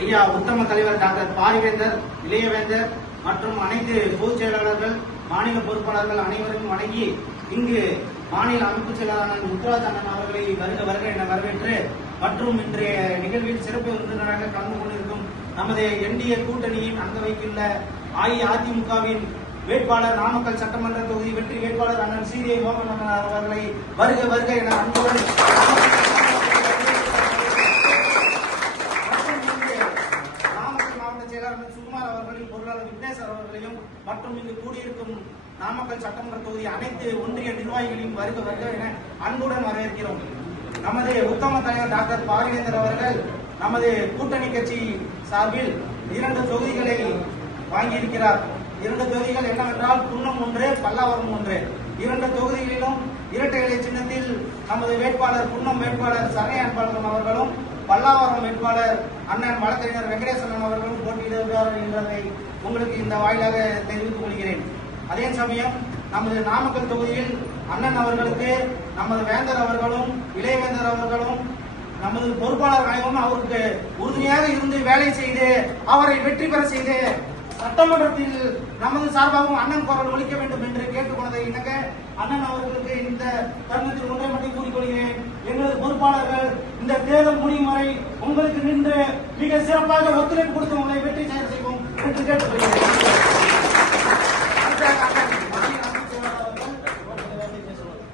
ஐயா உத்தம தலைவர் டாக்டர் பாரிவேந்தர், இளையவேந்தர் மற்றும் அனைத்து பொதுச் செயலாளர்கள், மாநில பொறுப்பாளர்கள் அனைவரையும் வணங்கி இங்கு மாநில அமைப்பு செயலாளர் முத்துராஜ் அண்ணன் அவர்களை வருக வருக என வரவேற்று மற்றும் இன்றைய நிகழ்வில் சிறப்பு விருந்தினராக கலந்து கொண்டிருக்கும் நமது என்டிஏ கூட்டணியின் அங்க வைத்துள்ள அஇஅதிமுகவின் வேட்பாளர், நாமக்கல் சட்டமன்ற தொகுதி வெற்றி வேட்பாளர் அண்ணன் சீதை மோகன் அவர்களை வருக வருக என அன்புடன் சுகுமார் அவர்களின் பொருளாளர் விக்னேஸ்வர் அவர்களையும் மற்றும் இங்கு கூடியிருக்கும் நாமக்கல் சட்டமன்ற தொகுதி அனைத்து ஒன்றிய நிர்வாகிகளையும் வருக வருக என அன்புடன் வரவேற்கிறோம். நமது உத்தம தலைவர் டாக்டர் பாரிவேந்தர் அவர்கள் நமது கூட்டணி கட்சி சார்பில் 2 தொகுதிகளை வாங்கியிருக்கிறார். 2 தொகுதிகள் என்னவென்றால் குன்னம் 1, பல்லாவரம் 1. 2 தொகுதிகளிலும் இரட்டை இலை சின்னத்தில் நமது வேட்பாளர் குன்னம் வேட்பாளர் சரண்யா அன்பழகன் அவர்களும் பல்லாவரம் வேட்பாளர் அண்ணன் வழக்கறிஞர் வெங்கடேசன் அவர்களும் போட்டியிடுகிறார்கள் என்பதை உங்களுக்கு இந்த வாயிலாக தெரிவித்துக் கொள்கிறேன். அதே சமயம் நமது நாமக்கல் தொகுதியில் அண்ணன் அவர்களுக்கு நமது வேந்தர் அவர்களும் இளையவேந்தர் அவர்களும் நமது பொறுப்பாளர் அனைவரும் அவருக்கு உறுதுணையாக இருந்து வேலை செய்து அவரை வெற்றி பெற செய்து சட்டமன்றத்தில் நமது சார்பாகவும் அண்ணன் குரல் ஒலிக்க வேண்டும் என்று கேட்டுக்கொண்டதை இணங்க அண்ணன் அவர்களுக்கு இந்த தருணத்தில் ஒன்றை மட்டும் கூறிக்கொள்கிறேன். எங்களது பொறுப்பாளர்கள் இந்த தேர்தல் முடியும் வரை உங்களுக்கு நின்று மிக சிறப்பாக ஒத்துழைப்பு கொடுத்து உங்களை வெற்றி செய்வோம் என்று கேட்டுக்கொள்கிறேன்.